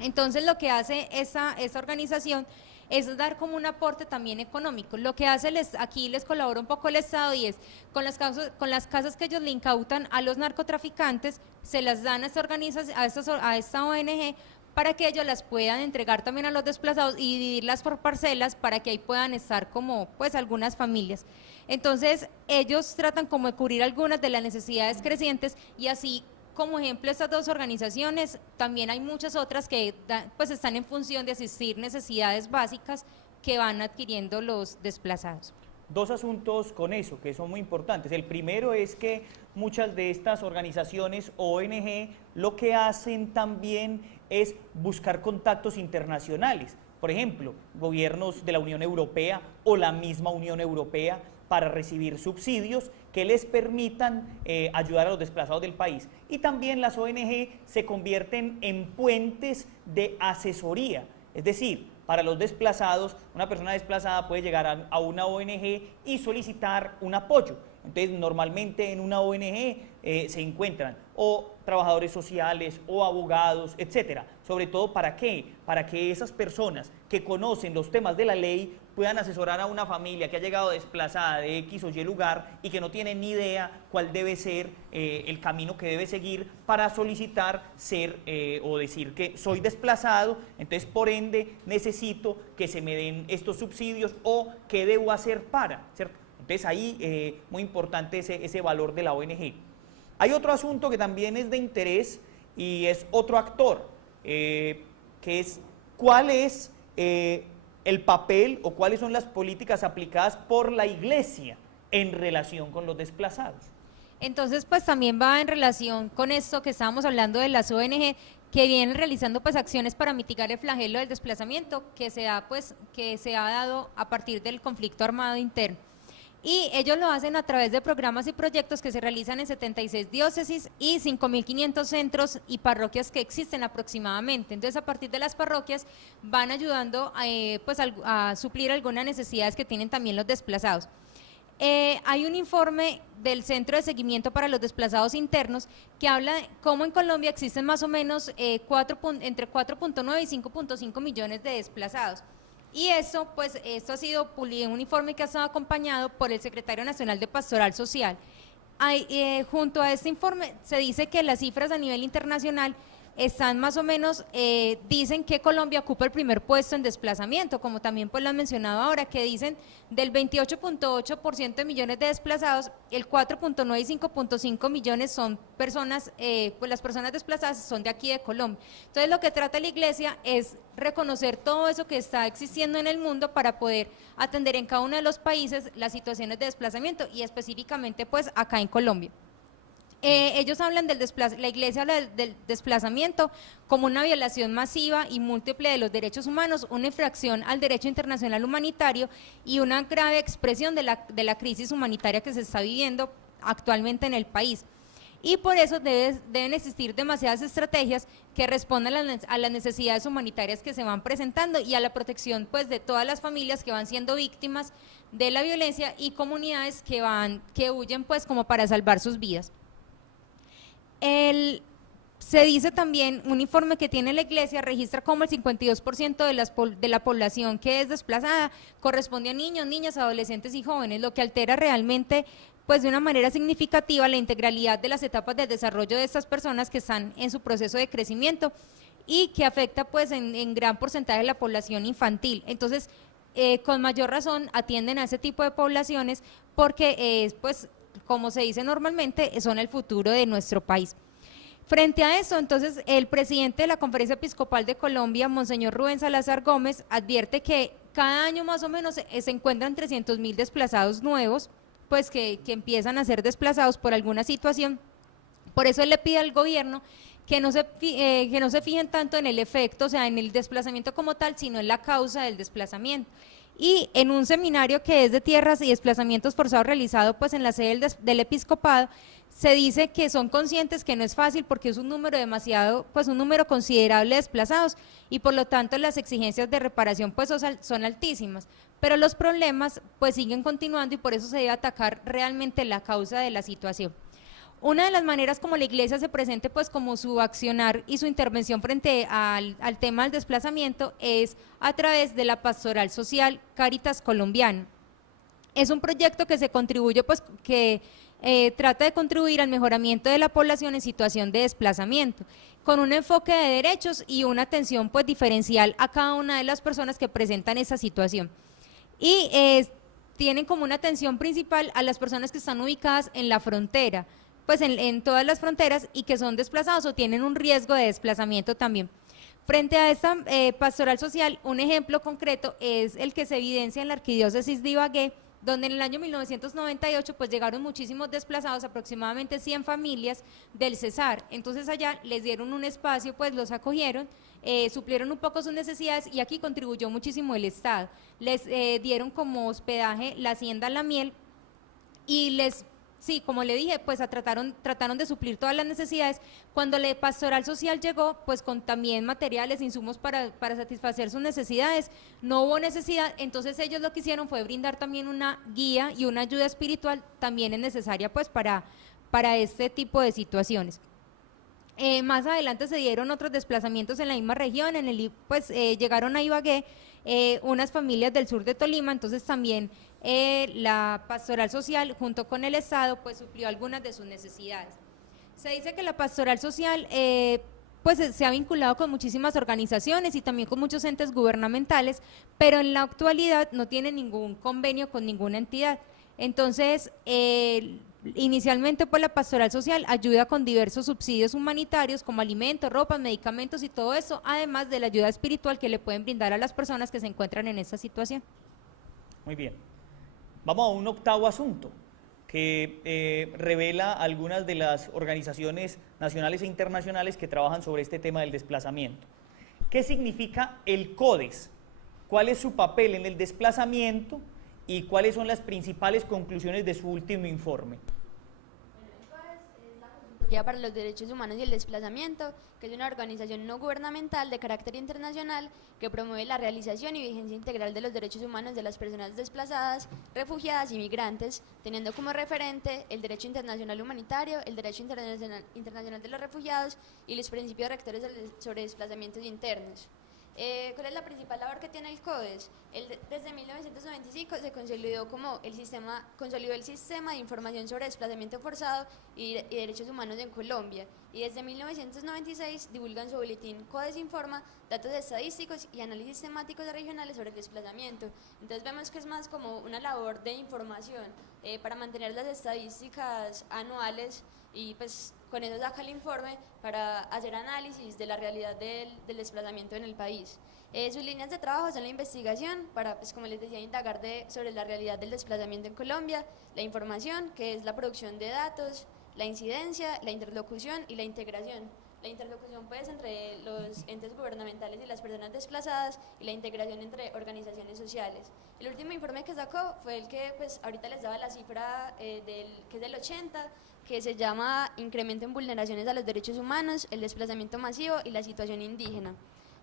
Entonces lo que hace esta organización es dar como un aporte también económico. Lo que hace aquí les colabora un poco el Estado y es con las casas que ellos le incautan a los narcotraficantes, se las dan a esta ONG para que ellos las puedan entregar también a los desplazados y dividirlas por parcelas para que ahí puedan estar como pues algunas familias. Entonces ellos tratan como de cubrir algunas de las necesidades crecientes y así como ejemplo estas 2 organizaciones, también hay muchas otras que pues están en función de asistir necesidades básicas que van adquiriendo los desplazados. 2 asuntos con eso que son muy importantes. El primero es que muchas de estas organizaciones ONG lo que hacen también es buscar contactos internacionales. Por ejemplo, gobiernos de la Unión Europea o la misma Unión Europea para recibir subsidios que les permitan ayudar a los desplazados del país. Y también las ONG se convierten en puentes de asesoría, es decir, para los desplazados, una persona desplazada puede llegar a una ONG y solicitar un apoyo. Entonces, normalmente en una ONG se encuentran o trabajadores sociales o abogados, etcétera. Sobre todo, ¿para qué? Para que esas personas que conocen los temas de la ley puedan asesorar a una familia que ha llegado desplazada de X o Y lugar y que no tiene ni idea cuál debe ser el camino que debe seguir para solicitar ser o decir que soy desplazado, entonces por ende necesito que se me den estos subsidios o qué debo hacer para, ¿cierto? Entonces ahí muy importante ese valor de la ONG. Hay otro asunto que también es de interés y es otro actor, que es cuál es el papel o cuáles son las políticas aplicadas por la Iglesia en relación con los desplazados. Entonces, pues también va en relación con esto que estábamos hablando de las ONG que vienen realizando pues acciones para mitigar el flagelo del desplazamiento que se ha dado a partir del conflicto armado interno. Y ellos lo hacen a través de programas y proyectos que se realizan en 76 diócesis y 5.500 centros y parroquias que existen aproximadamente. Entonces, a partir de las parroquias van ayudando pues a suplir algunas necesidades que tienen también los desplazados. Hay un informe del Centro de Seguimiento para los Desplazados Internos que habla de cómo en Colombia existen más o menos entre 4.9 y 5.5 millones de desplazados. Y esto ha sido un informe que ha estado acompañado por el Secretario Nacional de Pastoral Social. Junto a este informe se dice que las cifras a nivel internacional están más o menos, dicen que Colombia ocupa el primer puesto en desplazamiento, como también pues lo han mencionado ahora, que dicen del 28.8% de millones de desplazados, el 4.9 y 5.5 millones son personas, pues las personas desplazadas son de aquí de Colombia. Entonces lo que trata la Iglesia es reconocer todo eso que está existiendo en el mundo para poder atender en cada uno de los países las situaciones de desplazamiento y específicamente pues acá en Colombia. Ellos hablan la Iglesia habla del desplazamiento como una violación masiva y múltiple de los derechos humanos, una infracción al derecho internacional humanitario y una grave expresión de la crisis humanitaria que se está viviendo actualmente en el país. Y por eso deben existir demasiadas estrategias que respondan a las necesidades humanitarias que se van presentando y a la protección pues de todas las familias que van siendo víctimas de la violencia y comunidades que huyen pues como para salvar sus vidas. Se dice también, un informe que tiene la Iglesia registra como el 52% de la población que es desplazada corresponde a niños, niñas, adolescentes y jóvenes, lo que altera realmente pues de una manera significativa la integralidad de las etapas de desarrollo de estas personas que están en su proceso de crecimiento y que afecta pues en gran porcentaje la población infantil. Entonces, con mayor razón atienden a ese tipo de poblaciones porque pues como se dice normalmente son el futuro de nuestro país. Frente a eso, entonces, el presidente de la Conferencia Episcopal de Colombia, Monseñor Rubén Salazar Gómez, advierte que cada año más o menos se encuentran 300.000 desplazados nuevos, pues que empiezan a ser desplazados por alguna situación. Por eso él le pide al gobierno que no se fijen tanto en el efecto, o sea, en el desplazamiento como tal, sino en la causa del desplazamiento. Y en un seminario que es de tierras y desplazamientos forzados realizado pues en la sede del episcopado, se dice que son conscientes que no es fácil porque es un número un número considerable de desplazados y por lo tanto las exigencias de reparación pues son altísimas, pero los problemas pues siguen continuando y por eso se debe atacar realmente la causa de la situación. Una de las maneras como la Iglesia se presente pues como su accionar y su intervención frente al tema del desplazamiento es a través de la Pastoral Social Cáritas Colombiana. Es un proyecto que se contribuye pues que trata de contribuir al mejoramiento de la población en situación de desplazamiento, con un enfoque de derechos y una atención pues diferencial a cada una de las personas que presentan esa situación. Y tienen como una atención principal a las personas que están ubicadas en la frontera, pues en todas las fronteras y que son desplazados o tienen un riesgo de desplazamiento también. Frente a esta pastoral social, un ejemplo concreto es el que se evidencia en la arquidiócesis de Ibagué, donde en el año 1998 pues llegaron muchísimos desplazados, aproximadamente 100 familias del Cesar. Entonces allá les dieron un espacio, pues los acogieron, suplieron un poco sus necesidades y aquí contribuyó muchísimo el Estado. Les dieron como hospedaje la hacienda La Miel y sí, como le dije, pues trataron de suplir todas las necesidades. Cuando la pastoral social llegó, pues con también materiales, insumos para satisfacer sus necesidades, no hubo necesidad, entonces ellos lo que hicieron fue brindar también una guía y una ayuda espiritual, también es necesaria pues para este tipo de situaciones. Más adelante se dieron otros desplazamientos en la misma región, llegaron a Ibagué unas familias del sur de Tolima, entonces también la pastoral social junto con el Estado pues suplió algunas de sus necesidades. Se dice que la pastoral social pues se ha vinculado con muchísimas organizaciones y también con muchos entes gubernamentales, pero en la actualidad no tiene ningún convenio con ninguna entidad. Entonces, inicialmente pues la pastoral social ayuda con diversos subsidios humanitarios como alimentos, ropas, medicamentos y todo eso, además de la ayuda espiritual que le pueden brindar a las personas que se encuentran en esta situación. Muy bien. Vamos a un octavo asunto que revela algunas de las organizaciones nacionales e internacionales que trabajan sobre este tema del desplazamiento. ¿Qué significa el CODES? ¿Cuál es su papel en el desplazamiento y cuáles son las principales conclusiones de su último informe? Para los Derechos Humanos y el Desplazamiento, que es una organización no gubernamental de carácter internacional que promueve la realización y vigencia integral de los derechos humanos de las personas desplazadas, refugiadas y migrantes, teniendo como referente el derecho internacional humanitario, el derecho internacional de los refugiados y los principios rectores sobre desplazamientos internos. ¿Cuál es la principal labor que tiene el CODES? Desde 1995 se consolidó el sistema de información sobre desplazamiento forzado y derechos humanos en Colombia, y desde 1996 divulgan su boletín CODES Informa, datos estadísticos y análisis temáticos regionales sobre el desplazamiento. Entonces vemos que es más como una labor de información para mantener las estadísticas anuales y pues con eso saca el informe para hacer análisis de la realidad del desplazamiento en el país. Sus líneas de trabajo son la investigación para, pues como les decía, indagar sobre la realidad del desplazamiento en Colombia, la información, que es la producción de datos, la incidencia, la interlocución y la integración. la interlocución pues entre los entes gubernamentales y las personas desplazadas y la integración entre organizaciones sociales. El último informe que sacó fue el que pues ahorita les daba la cifra que es del 80, que se llama Incremento en vulneraciones a los derechos humanos, el desplazamiento masivo y la situación indígena.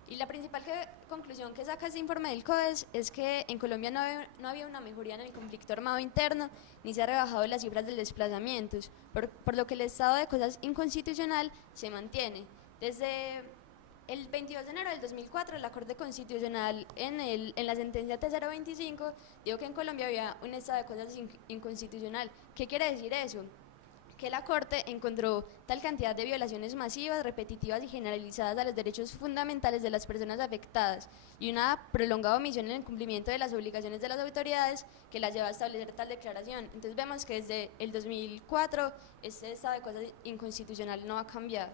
Y la principal conclusión que saca este informe del CODES es que en Colombia no había una mejoría en el conflicto armado interno, ni se ha rebajado las cifras de desplazamientos, por lo que el estado de cosas inconstitucional se mantiene. Desde el 22 de enero del 2004, la Corte Constitucional en la sentencia T025 dijo que en Colombia había un estado de cosas inconstitucional. ¿Qué quiere decir eso? Que la Corte encontró tal cantidad de violaciones masivas, repetitivas y generalizadas a los derechos fundamentales de las personas afectadas y una prolongada omisión en el cumplimiento de las obligaciones de las autoridades que las lleva a establecer tal declaración. Entonces vemos que desde el 2004 este estado de cosas inconstitucional no ha cambiado.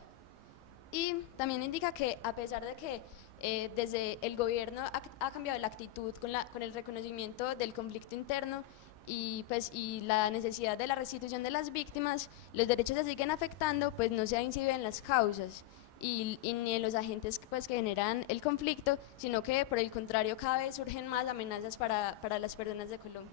Y también indica que a pesar de que desde el gobierno ha cambiado la actitud con el reconocimiento del conflicto interno, y la necesidad de la restitución de las víctimas, los derechos se siguen afectando, pues no se ha incidido en las causas y ni en los agentes pues, que generan el conflicto, sino que por el contrario cada vez surgen más amenazas para las personas de Colombia.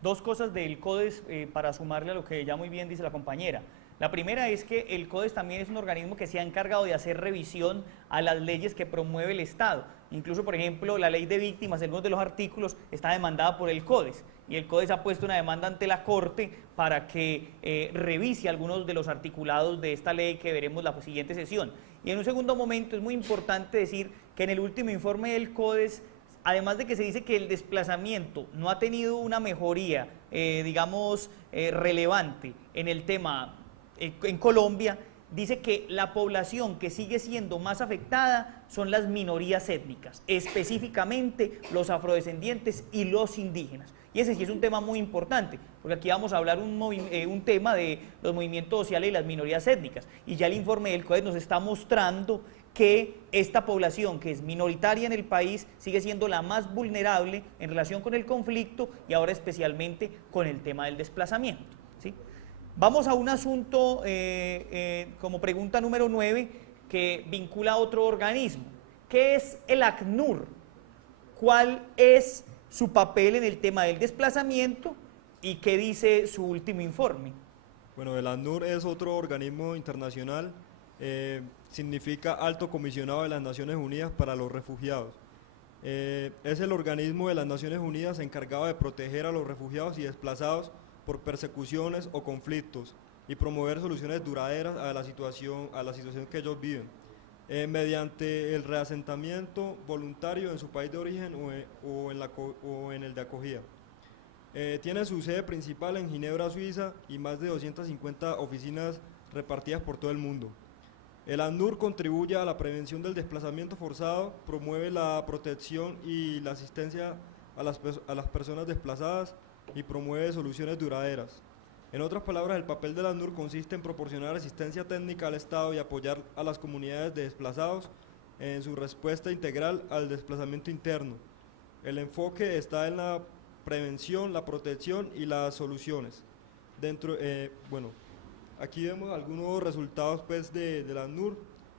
Dos cosas del CODES para sumarle a lo que ya muy bien dice la compañera. La primera es que el CODES también es un organismo que se ha encargado de hacer revisión a las leyes que promueve el Estado. Incluso, por ejemplo, la ley de víctimas, en uno de los artículos, está demandada por el CODES. Y el CODES ha puesto una demanda ante la Corte para que revise algunos de los articulados de esta ley que veremos la siguiente sesión. Y en un segundo momento es muy importante decir que en el último informe del CODES, además de que se dice que el desplazamiento no ha tenido una mejoría, relevante en el tema en Colombia, dice que la población que sigue siendo más afectada son las minorías étnicas, específicamente los afrodescendientes y los indígenas. Y ese sí es un tema muy importante, porque aquí vamos a hablar un tema de los movimientos sociales y las minorías étnicas. Y ya el informe del CODES nos está mostrando que esta población que es minoritaria en el país sigue siendo la más vulnerable en relación con el conflicto y ahora especialmente con el tema del desplazamiento, ¿sí? Vamos a un asunto como pregunta número 9 que vincula a otro organismo. ¿Qué es el ACNUR? ¿Cuál es su papel en el tema del desplazamiento y qué dice su último informe? Bueno, el ACNUR es otro organismo internacional, significa Alto Comisionado de las Naciones Unidas para los Refugiados. Es el organismo de las Naciones Unidas encargado de proteger a los refugiados y desplazados por persecuciones o conflictos y promover soluciones duraderas a la situación que ellos viven, mediante el reasentamiento voluntario en su país de origen o en el de acogida. Tiene su sede principal en Ginebra, Suiza, y más de 250 oficinas repartidas por todo el mundo. El ACNUR contribuye a la prevención del desplazamiento forzado, promueve la protección y la asistencia a las personas desplazadas y promueve soluciones duraderas. En otras palabras, el papel del ACNUR consiste en proporcionar asistencia técnica al Estado y apoyar a las comunidades de desplazados en su respuesta integral al desplazamiento interno. El enfoque está en la prevención, la protección y las soluciones. Aquí vemos algunos resultados pues, del ACNUR.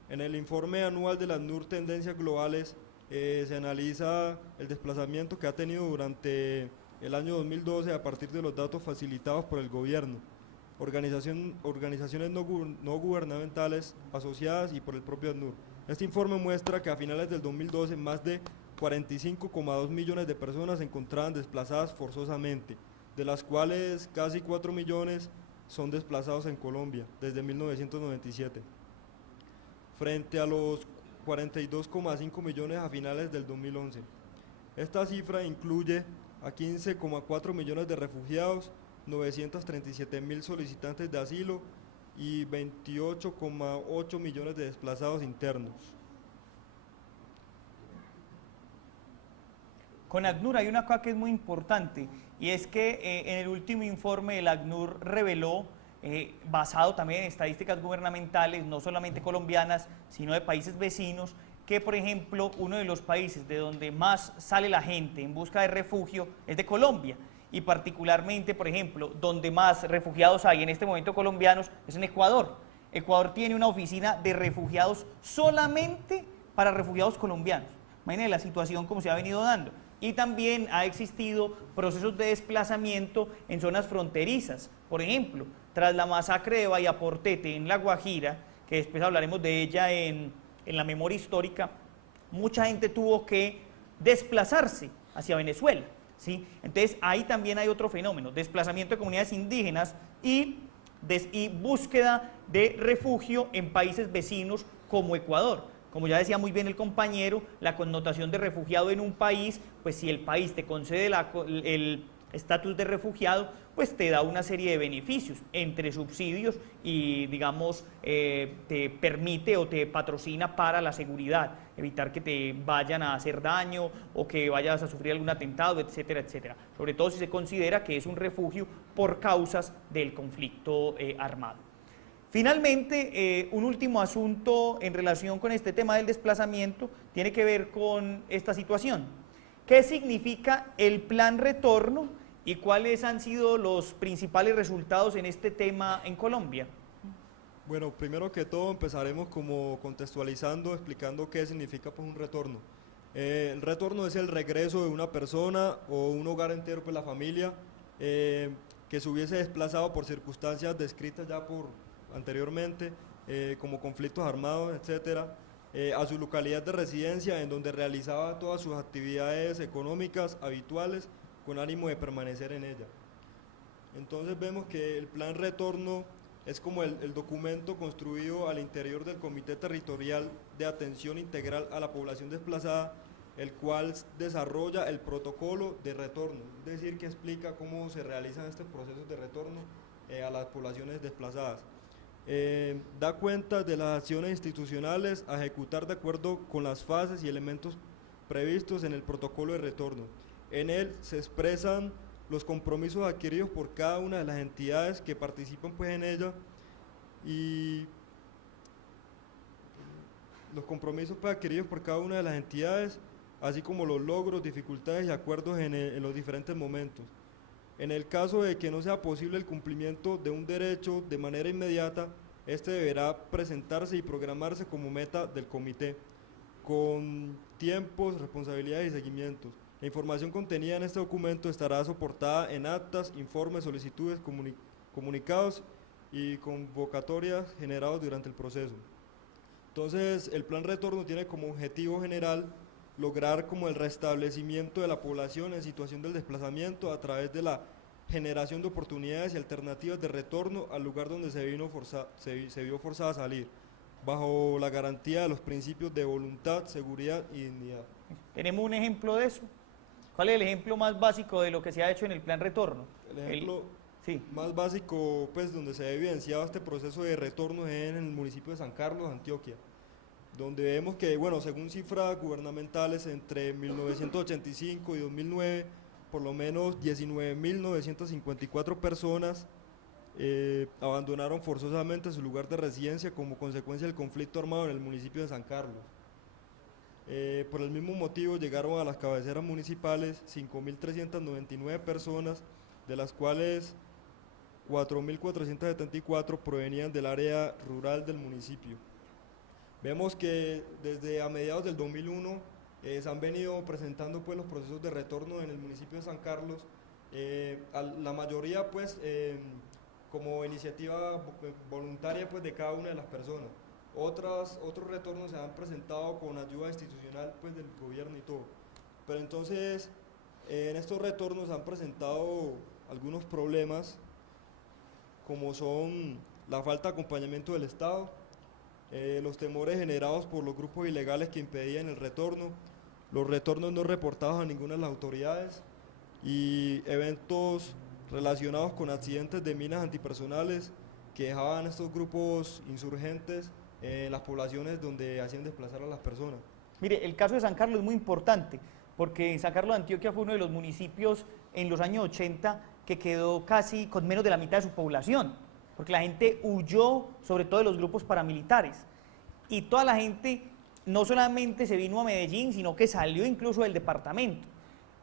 En el informe anual del ACNUR Tendencias Globales se analiza el desplazamiento que ha tenido durante el año 2012 a partir de los datos facilitados por el gobierno, organizaciones no gubernamentales asociadas y por el propio ACNUR. Este informe muestra que a finales del 2012 más de 45,2 millones de personas se encontraban desplazadas forzosamente, de las cuales casi 4 millones son desplazados en Colombia desde 1997, frente a los 42,5 millones a finales del 2011. Esta cifra incluye a 15,4 millones de refugiados, 937.000 solicitantes de asilo y 28,8 millones de desplazados internos. Con ACNUR hay una cosa que es muy importante y es que en el último informe el ACNUR reveló, basado también en estadísticas gubernamentales, no solamente colombianas, sino de países vecinos, que por ejemplo uno de los países de donde más sale la gente en busca de refugio es de Colombia y particularmente por ejemplo donde más refugiados hay en este momento colombianos es en Ecuador. Ecuador tiene una oficina de refugiados solamente para refugiados colombianos. Imagínense la situación como se ha venido dando. Y también ha existido procesos de desplazamiento en zonas fronterizas. Por ejemplo, tras la masacre de Vallaportete en La Guajira, que después hablaremos de ella en la memoria histórica, mucha gente tuvo que desplazarse hacia Venezuela, ¿sí? Entonces ahí también hay otro fenómeno, desplazamiento de comunidades indígenas y búsqueda de refugio en países vecinos como Ecuador. Como ya decía muy bien el compañero, la connotación de refugiado en un país, pues si el país te concede el estatus de refugiado, pues te da una serie de beneficios, entre subsidios y, digamos, te permite o te patrocina para la seguridad, evitar que te vayan a hacer daño o que vayas a sufrir algún atentado, etcétera, etcétera. Sobre todo si se considera que es un refugio por causas del conflicto armado. Finalmente, un último asunto en relación con este tema del desplazamiento tiene que ver con esta situación. ¿Qué significa el plan retorno y cuáles han sido los principales resultados en este tema en Colombia? Bueno, primero que todo empezaremos como contextualizando, explicando qué significa pues, un retorno. El retorno es el regreso de una persona o un hogar entero, pues la familia, que se hubiese desplazado por circunstancias descritas ya anteriormente, como conflictos armados, etcétera, a su localidad de residencia en donde realizaba todas sus actividades económicas habituales con ánimo de permanecer en ella. Entonces vemos que el plan retorno es como el documento construido al interior del Comité Territorial de Atención Integral a la Población Desplazada, el cual desarrolla el protocolo de retorno, es decir, que explica cómo se realizan estos procesos de retorno a las poblaciones desplazadas. Da cuenta de las acciones institucionales a ejecutar de acuerdo con las fases y elementos previstos en el protocolo de retorno. En él se expresan los compromisos adquiridos por cada una de las entidades que participan pues, en ella y los compromisos pues, adquiridos por cada una de las entidades, así como los logros, dificultades y acuerdos en los diferentes momentos. En el caso de que no sea posible el cumplimiento de un derecho de manera inmediata, este deberá presentarse y programarse como meta del comité, con tiempos, responsabilidades y seguimientos. La información contenida en este documento estará soportada en actas, informes, solicitudes, comunicados y convocatorias generados durante el proceso. Entonces, el plan retorno tiene como objetivo general lograr como el restablecimiento de la población en situación del desplazamiento a través de la generación de oportunidades y alternativas de retorno al lugar donde se vio forzada a salir, bajo la garantía de los principios de voluntad, seguridad y dignidad. ¿Tenemos un ejemplo de eso? ¿Cuál es el ejemplo más básico de lo que se ha hecho en el plan retorno? El ejemplo más básico, pues, donde se ha evidenciado este proceso de retorno es en el municipio de San Carlos, Antioquia, donde vemos que, bueno, según cifras gubernamentales, entre 1985 y 2009, por lo menos 19.954 personas abandonaron forzosamente su lugar de residencia como consecuencia del conflicto armado en el municipio de San Carlos. Por el mismo motivo llegaron a las cabeceras municipales 5.399 personas, de las cuales 4.474 provenían del área rural del municipio. Vemos que desde a mediados del 2001 se han venido presentando pues, los procesos de retorno en el municipio de San Carlos, la mayoría pues, como iniciativa voluntaria pues, de cada una de las personas. Otros retornos se han presentado con ayuda institucional pues, del gobierno y todo. Pero entonces, en estos retornos se han presentado algunos problemas, como son la falta de acompañamiento del Estado, los temores generados por los grupos ilegales que impedían el retorno, los retornos no reportados a ninguna de las autoridades y eventos relacionados con accidentes de minas antipersonales que dejaban estos grupos insurgentes en las poblaciones donde hacían desplazar a las personas. Mire, el caso de San Carlos es muy importante, porque San Carlos de Antioquia fue uno de los municipios en los años 80 que quedó casi con menos de la mitad de su población, porque la gente huyó, sobre todo de los grupos paramilitares, y toda la gente no solamente se vino a Medellín, sino que salió incluso del departamento.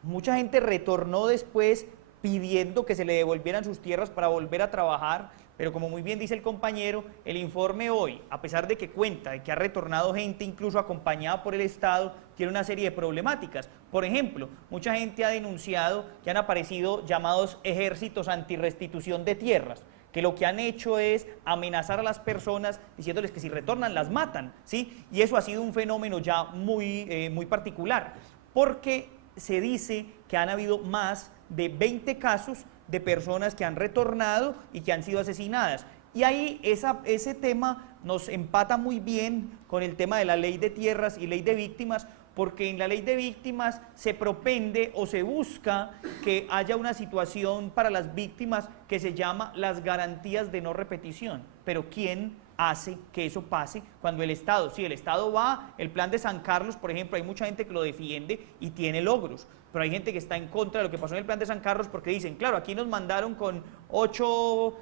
Mucha gente retornó después pidiendo que se le devolvieran sus tierras para volver a trabajar, Pero como muy bien dice el compañero, el informe hoy, a pesar de que cuenta de que ha retornado gente incluso acompañada por el Estado, tiene una serie de problemáticas. Por ejemplo, mucha gente ha denunciado que han aparecido llamados ejércitos antirrestitución de tierras, que lo que han hecho es amenazar a las personas diciéndoles que si retornan las matan, ¿sí? Y eso ha sido un fenómeno ya muy particular, porque se dice que han habido más de 20 casos de personas que han retornado y que han sido asesinadas. Y ahí ese tema nos empata muy bien con el tema de la ley de tierras y ley de víctimas, porque en la ley de víctimas se propende o se busca que haya una situación para las víctimas que se llama las garantías de no repetición. Pero ¿quién hace que eso pase cuando el Estado, si el Estado va, el plan de San Carlos, por ejemplo, hay mucha gente que lo defiende y tiene logros, pero hay gente que está en contra de lo que pasó en el plan de San Carlos porque dicen, claro, aquí nos mandaron con 8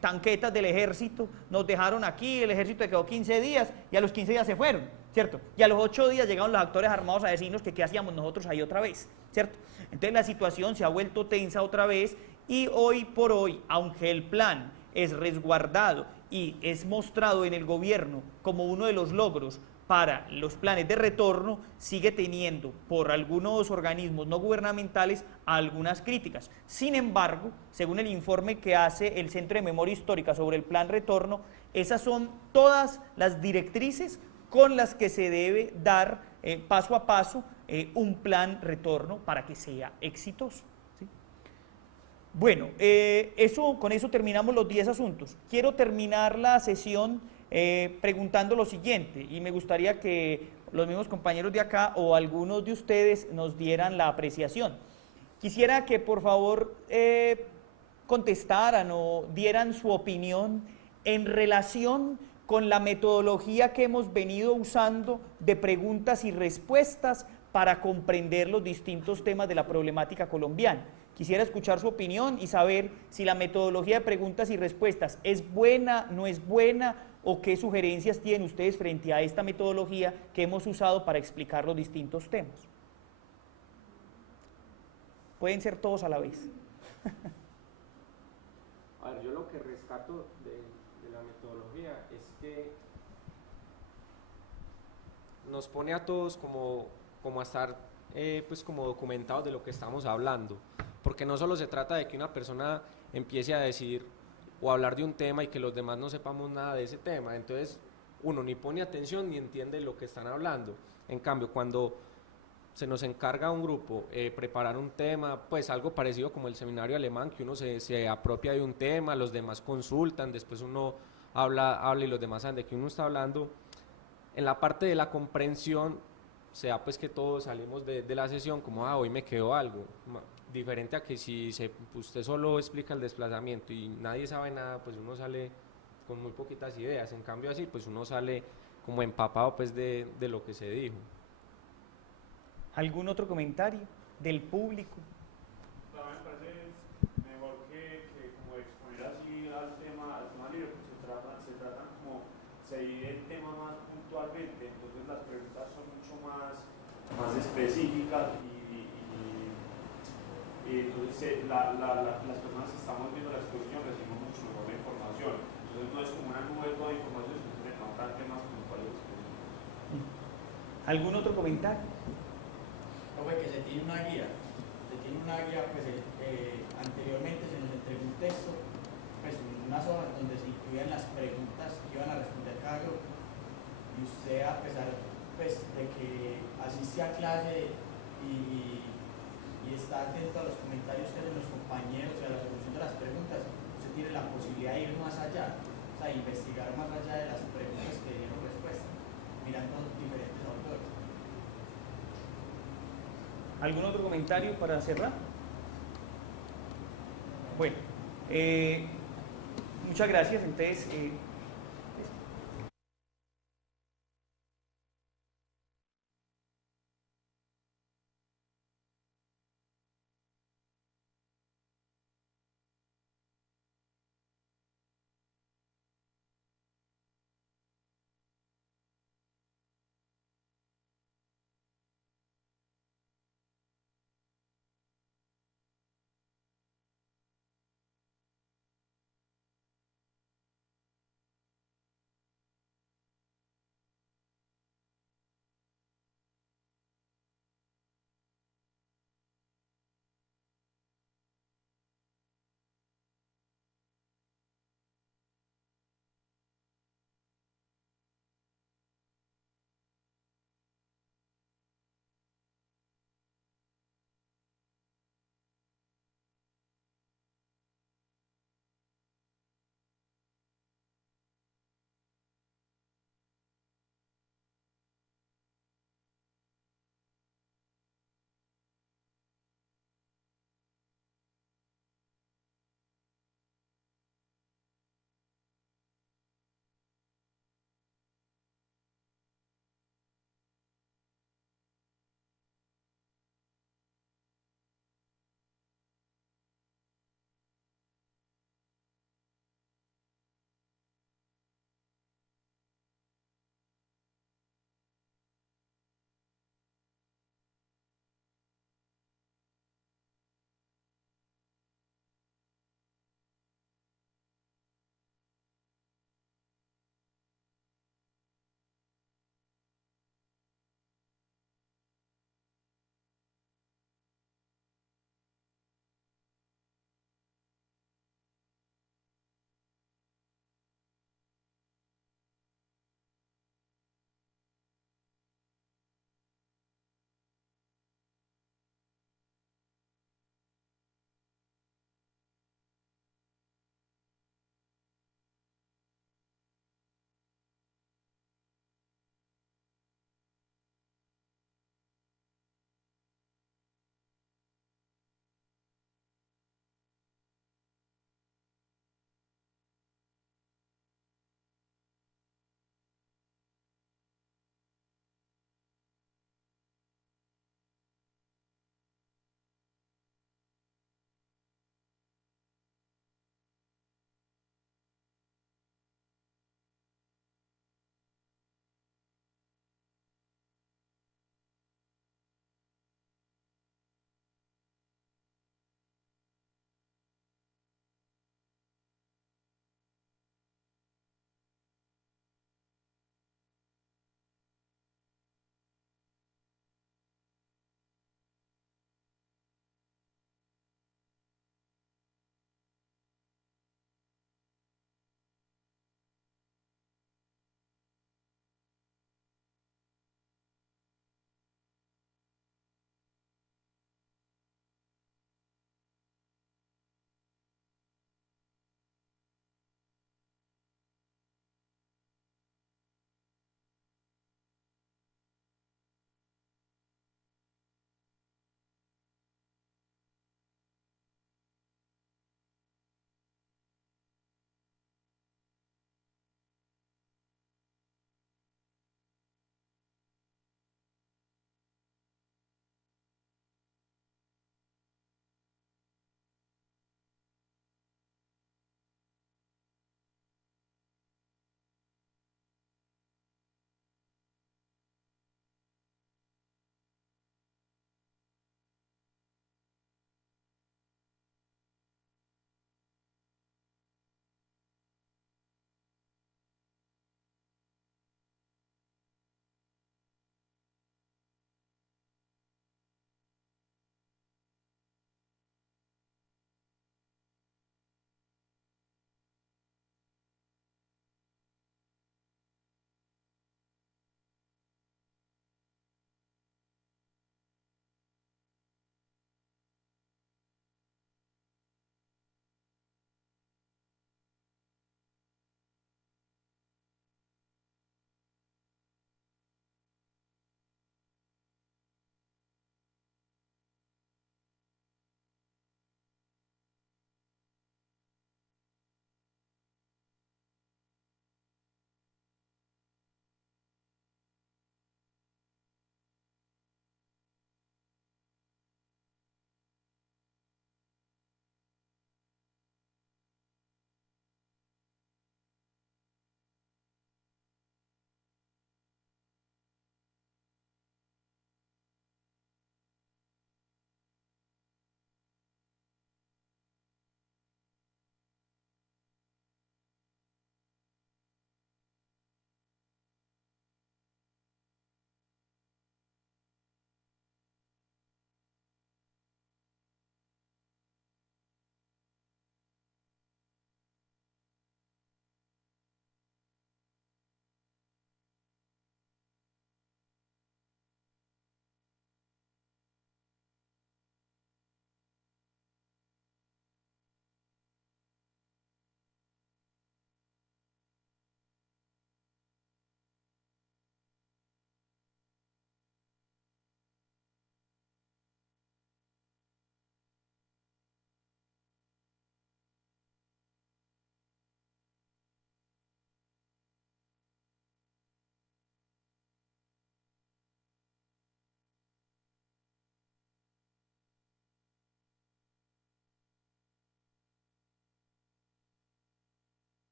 tanquetas del ejército, nos dejaron aquí, el ejército quedó 15 días y a los 15 días se fueron, ¿cierto? Y a los 8 días llegaron los actores armados a decirnos que qué hacíamos nosotros ahí otra vez, ¿cierto? Entonces la situación se ha vuelto tensa otra vez y hoy por hoy, aunque el plan es resguardado y es mostrado en el gobierno como uno de los logros para los planes de retorno, sigue teniendo por algunos organismos no gubernamentales algunas críticas. Sin embargo, según el informe que hace el Centro de Memoria Histórica sobre el plan retorno, esas son todas las directrices con las que se debe dar paso a paso un plan retorno para que sea exitoso. ¿Sí? Bueno, con eso terminamos los 10 asuntos. Quiero terminar la sesión preguntando lo siguiente, y me gustaría que los mismos compañeros de acá o algunos de ustedes nos dieran la apreciación. Quisiera que por favor contestaran o dieran su opinión en relación con la metodología que hemos venido usando de preguntas y respuestas para comprender los distintos temas de la problemática colombiana. Quisiera escuchar su opinión y saber si la metodología de preguntas y respuestas es buena, no es buena, o qué sugerencias tienen ustedes frente a esta metodología que hemos usado para explicar los distintos temas. Pueden ser todos a la vez. A ver, yo lo que rescato de la metodología es que nos pone a todos como a estar pues como documentados de lo que estamos hablando, porque no solo se trata de que una persona empiece a decir o hablar de un tema y que los demás no sepamos nada de ese tema, entonces uno ni pone atención ni entiende lo que están hablando. En cambio, cuando se nos encarga a un grupo preparar un tema, pues algo parecido como el seminario alemán, que uno se apropia de un tema, los demás consultan, después uno habla y los demás saben de qué uno está hablando. En la parte de la comprensión, sea pues que todos salimos de la sesión como, hoy me quedó algo, diferente a que si usted solo explica el desplazamiento y nadie sabe nada, pues uno sale con muy poquitas ideas. En cambio así, pues uno sale como empapado pues de lo que se dijo. ¿Algún otro comentario del público? A mí me parece mejor que como exponer así al tema libre, pues se tratan como, se divide el tema más puntualmente, entonces las preguntas son mucho más específicas y entonces las personas que estamos viendo la exposición recibimos mucho mejor la información, entonces no es como una nube de toda información, sino que se tratan temas puntuales específicos. ¿Algún otro comentario? Que se tiene una guía, pues anteriormente se nos entregó un texto, pues unas hojas donde se incluían las preguntas que iban a responder cada grupo, y usted, a pesar pues de que asiste a clase y está atento a los comentarios que hacen los compañeros y a la solución de las preguntas, usted tiene la posibilidad de ir más allá, o sea, investigar más allá de las preguntas que dieron respuesta, mirando diferentes autores. ¿Algún otro comentario para cerrar? Bueno, muchas gracias. Entonces,